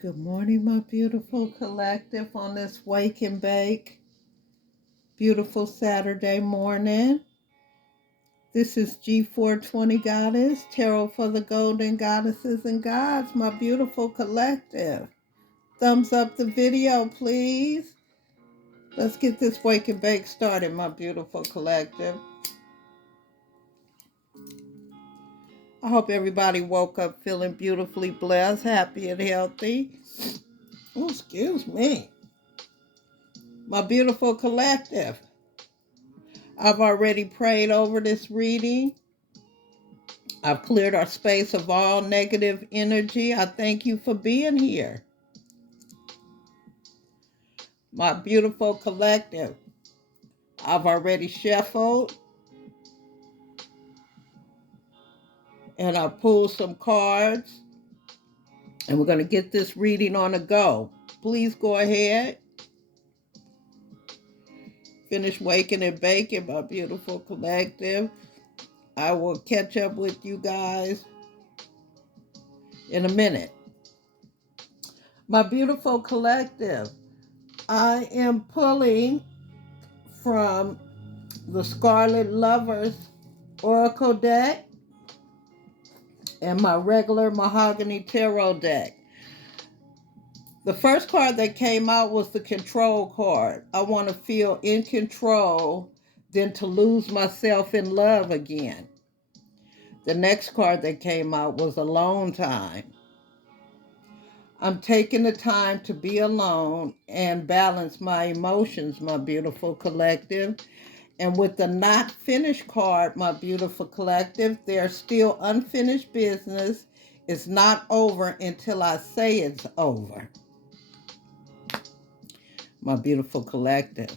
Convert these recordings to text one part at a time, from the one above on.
Good morning, my beautiful collective, on this wake and bake, beautiful Saturday morning. This is G420 Goddess, Tarot for the Golden Goddesses and Gods, my beautiful collective. Thumbs up the video, please. Let's get this wake and bake started, my beautiful collective. I hope everybody woke up feeling beautifully blessed, happy, and healthy. Oh, excuse me. My beautiful collective. I've already prayed over this reading. I've cleared our space of all negative energy. I thank you for being here. My beautiful collective. I've already shuffled and I pulled some cards, and we're going to get this reading on the go. Please go ahead. Finish waking and baking, my beautiful collective. I will catch up with you guys in a minute. My beautiful collective, I am pulling from the Scarlet Lovers Oracle deck and my regular Mahogany Tarot deck. The first card that came out was the Control card. I want to feel in control than to lose myself in love again. The next card that came out was Alone Time. I'm taking the time to be alone and balance my emotions, my beautiful collective. And with the not finished card, my beautiful collective, there's still unfinished business. It's not over until I say it's over. My beautiful collective.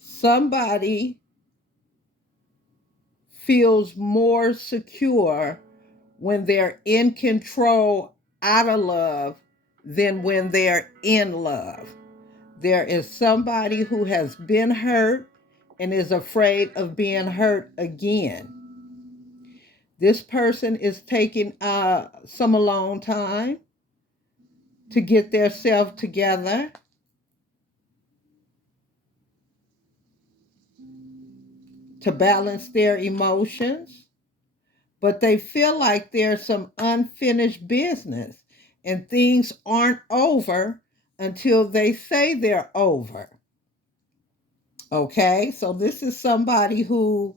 Somebody feels more secure when they're in control out of love than when they're in love. There is somebody who has been hurt and is afraid of being hurt again. This person is taking some alone time to get themselves together, to balance their emotions, but they feel like there's some unfinished business and things aren't over until they say they're over. Okay, so this is somebody who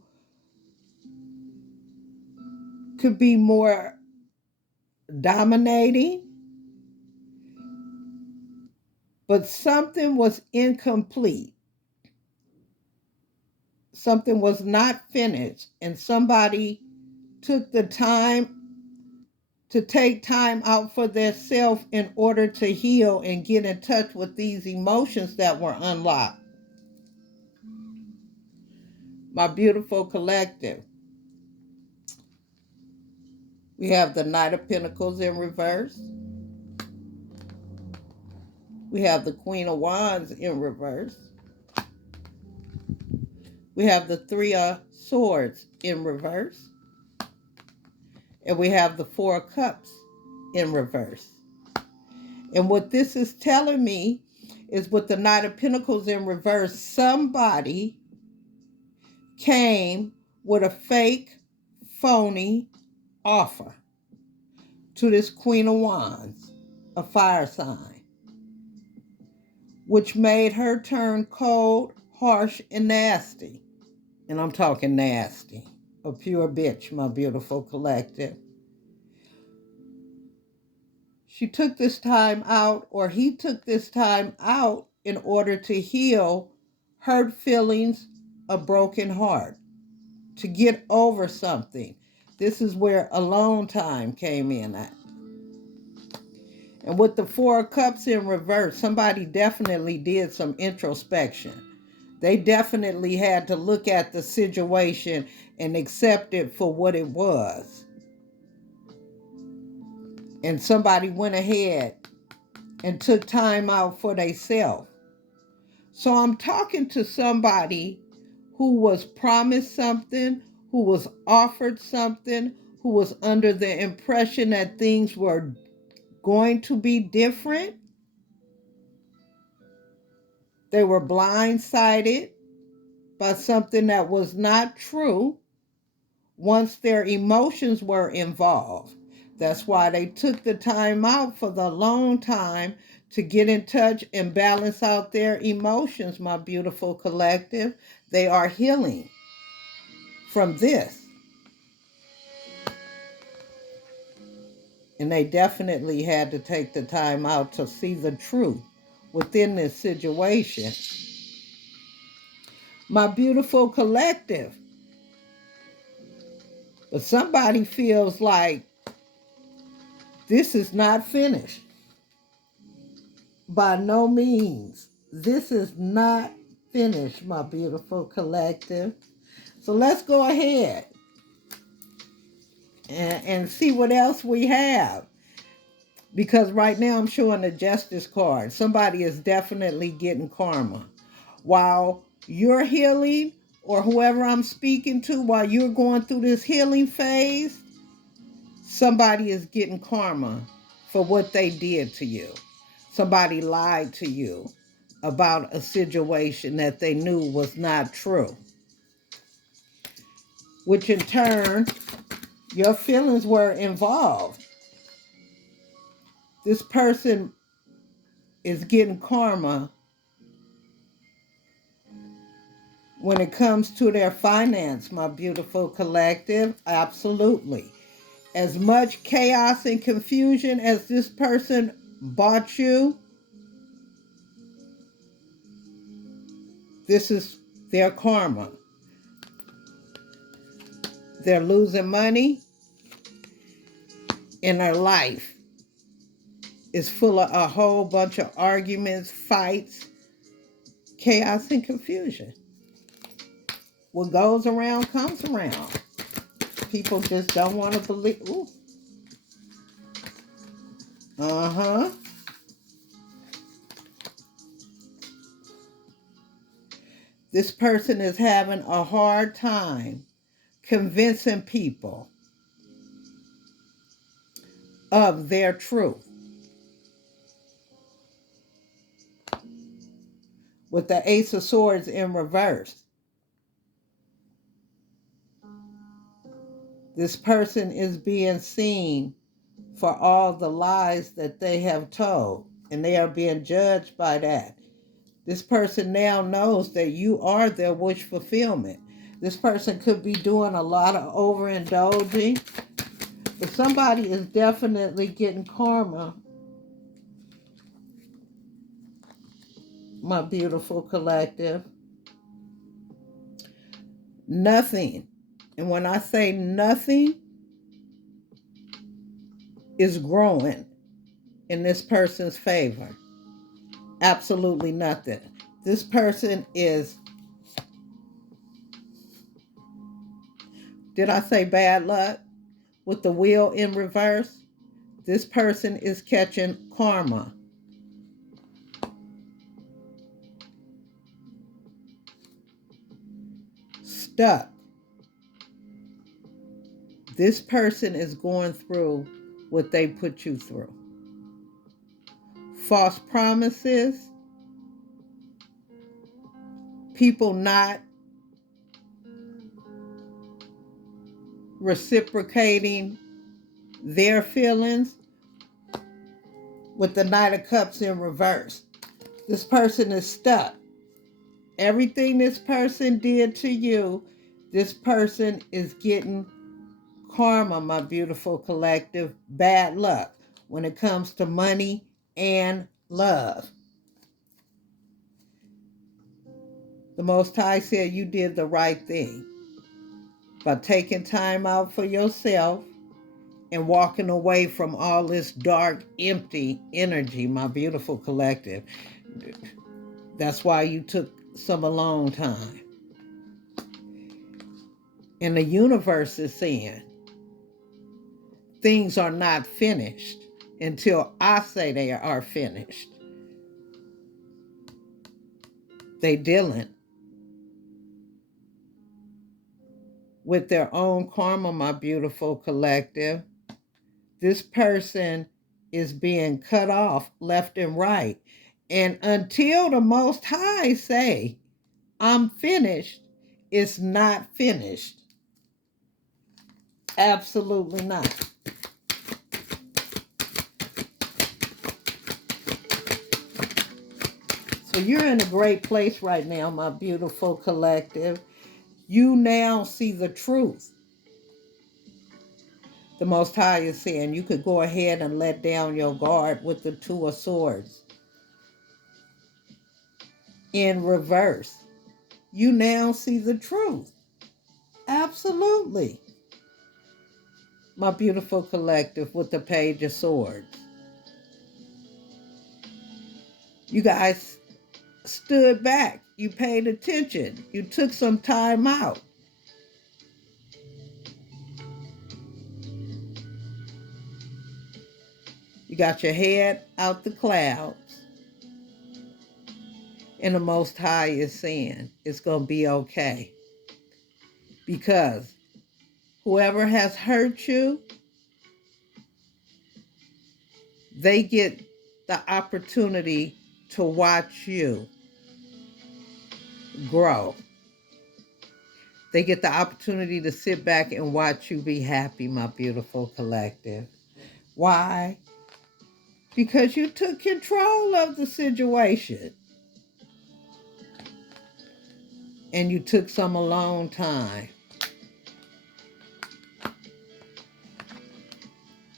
could be more dominating, but something was incomplete. Something was not finished, and somebody took the time to take time out for themselves in order to heal and get in touch with these emotions that were unlocked. My beautiful collective. We have the Knight of Pentacles in reverse. We have the Queen of Wands in reverse. We have the Three of Swords in reverse. And we have the Four of Cups in reverse. And what this is telling me is, with the Knight of Pentacles in reverse, somebody came with a fake, phony offer to this Queen of Wands, a fire sign, which made her turn cold, harsh, and nasty. And I'm talking nasty. A pure bitch, my beautiful collective. She took this time out, or he took this time out, in order to heal hurt feelings, a broken heart, to get over something. This is where alone time came in at. And with the Four of Cups in reverse, somebody definitely did some introspection. They definitely had to look at the situation and accept it for what it was. And somebody went ahead and took time out for themselves. So I'm talking to somebody who was promised something, who was offered something, who was under the impression that things were going to be different. They were blindsided by something that was not true once their emotions were involved. That's why they took the time out for the long time to get in touch and balance out their emotions, my beautiful collective. They are healing from this. And they definitely had to take the time out to see the truth within this situation. My beautiful collective. But somebody feels like this is not finished. By no means. This is not finished, my beautiful collective. So let's go ahead and see what else we have. Because right now I'm showing the justice card. Somebody is definitely getting karma. While you're healing, or whoever I'm speaking to, while you're going through this healing phase, somebody is getting karma for what they did to you. Somebody lied to you about a situation that they knew was not true. Which in turn, your feelings were involved. This person is getting karma when it comes to their finance, my beautiful collective. Absolutely. As much chaos and confusion as this person bought you, this is their karma. They're losing money, and their life is full of a whole bunch of arguments, fights, chaos, and confusion. What goes around comes around. People just don't want to believe. Ooh. Uh-huh. This person is having a hard time convincing people of their truth. With the Ace of Swords in reverse, this person is being seen for all the lies that they have told, and they are being judged by that. This person now knows that you are their wish fulfillment. This person could be doing a lot of overindulging, but somebody is definitely getting karma, my beautiful collective. Nothing, and when I say nothing, is growing in this person's favor. Absolutely nothing. This person is, did I say bad luck? With the wheel in reverse, this person is catching karma. Stuck. This person is going through what they put you through. False promises, people not reciprocating their feelings. With the Knight of Cups in reverse, this person is stuck. Everything this person did to you, this person is getting karma, my beautiful collective. Bad luck when it comes to money and love. The Most High said you did the right thing by taking time out for yourself and walking away from all this dark, empty energy, my beautiful collective. That's why you took some alone time. And the universe is saying things are not finished until I say they are finished. They dealing with their own karma, my beautiful collective. This person is being cut off left and right. And until the Most High say, I'm finished, it's not finished. Absolutely not. So you're in a great place right now, my beautiful collective. You now see the truth. The Most High is saying you could go ahead and let down your guard with the Two of Swords in reverse. You now see the truth. Absolutely. My beautiful collective with the Page of Swords. You guys stood back. You paid attention. You took some time out. You got your head out the clouds. And the Most High is saying it's going to be okay. Because whoever has hurt you, they get the opportunity to watch you grow. They get the opportunity to sit back and watch you be happy, my beautiful collective. Why? Because you took control of the situation. And you took some alone time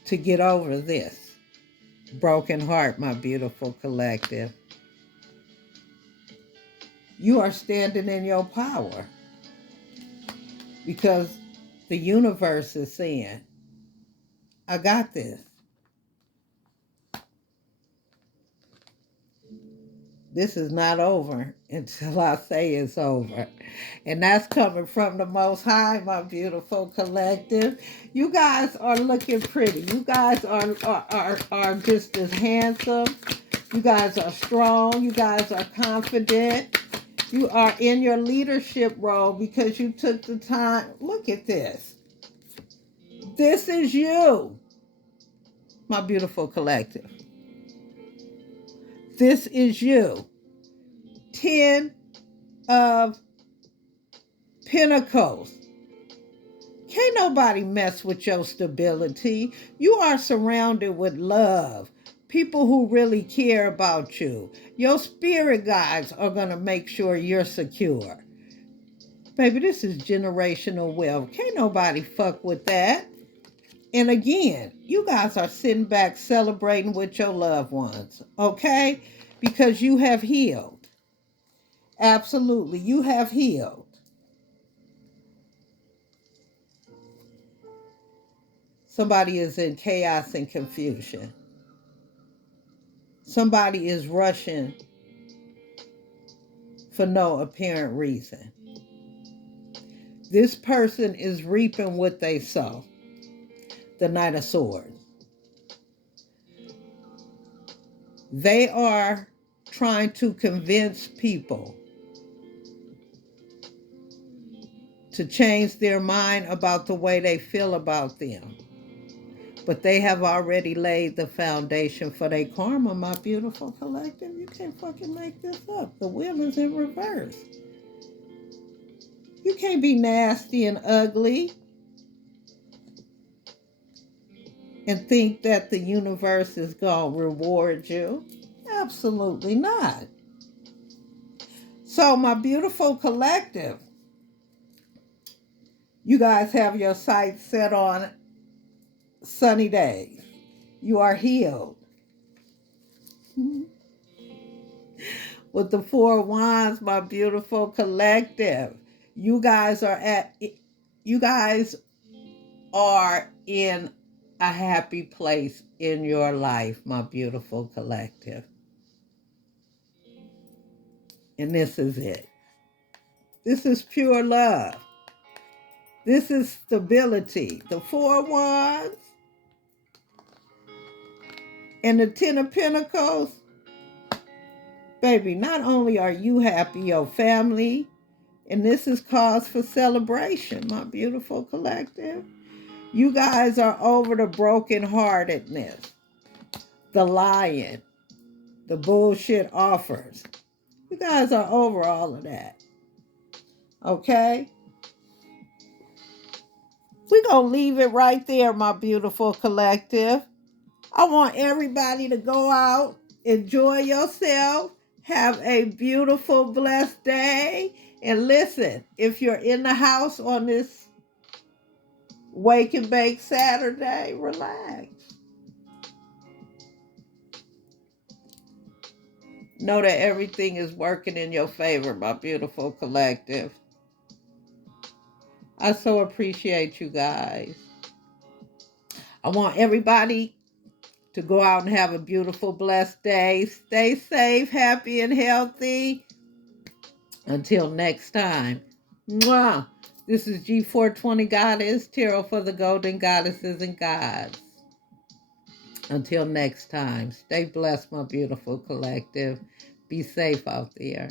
to get over this broken heart, my beautiful collective. You are standing in your power because the universe is saying, I got this. This is not over until I say it's over. And that's coming from the Most High, my beautiful collective. You guys are looking pretty. You guys are just as handsome. You guys are strong. You guys are confident. You are in your leadership role because you took the time. Look at this. This is you, my beautiful collective. This is you. 10 of Pentacles. Can't nobody mess with your stability. You are surrounded with love. People who really care about you. Your spirit guides are going to make sure you're secure. Baby, this is generational wealth. Can't nobody fuck with that. And again, you guys are sitting back celebrating with your loved ones, okay? Because you have healed. Absolutely, you have healed. Somebody is in chaos and confusion. Somebody is rushing for no apparent reason. This person is reaping what they sow. The Knight of Swords. They are trying to convince people to change their mind about the way they feel about them. But they have already laid the foundation for their karma, my beautiful collective. You can't fucking make this up. The wheel is in reverse. You can't be nasty and ugly and think that the universe is going to reward you. Absolutely not. So, my beautiful collective, you guys have your sights set on sunny days. You are healed. With the Four of Wands, my beautiful collective, you guys are in a happy place in your life, my beautiful collective. And this is it. This is pure love. This is stability. The Four of Wands and the Ten of Pentacles. Baby, not only are you happy, your family, and this is cause for celebration, my beautiful collective. You guys are over the brokenheartedness. the lying, the bullshit offers. You guys are over all of that. Okay? We're going to leave it right there, my beautiful collective. I want everybody to go out, enjoy yourself, have a beautiful, blessed day. And listen, if you're in the house on this Wake and Bake Saturday, relax. Know that everything is working in your favor, my beautiful collective. I so appreciate you guys. I want everybody to go out and have a beautiful, blessed day. Stay safe, happy, and healthy. Until next time. Mwah. This is G420 Goddess, Tarot for the Golden Goddesses and Gods. Until next time, stay blessed, my beautiful collective. Be safe out there.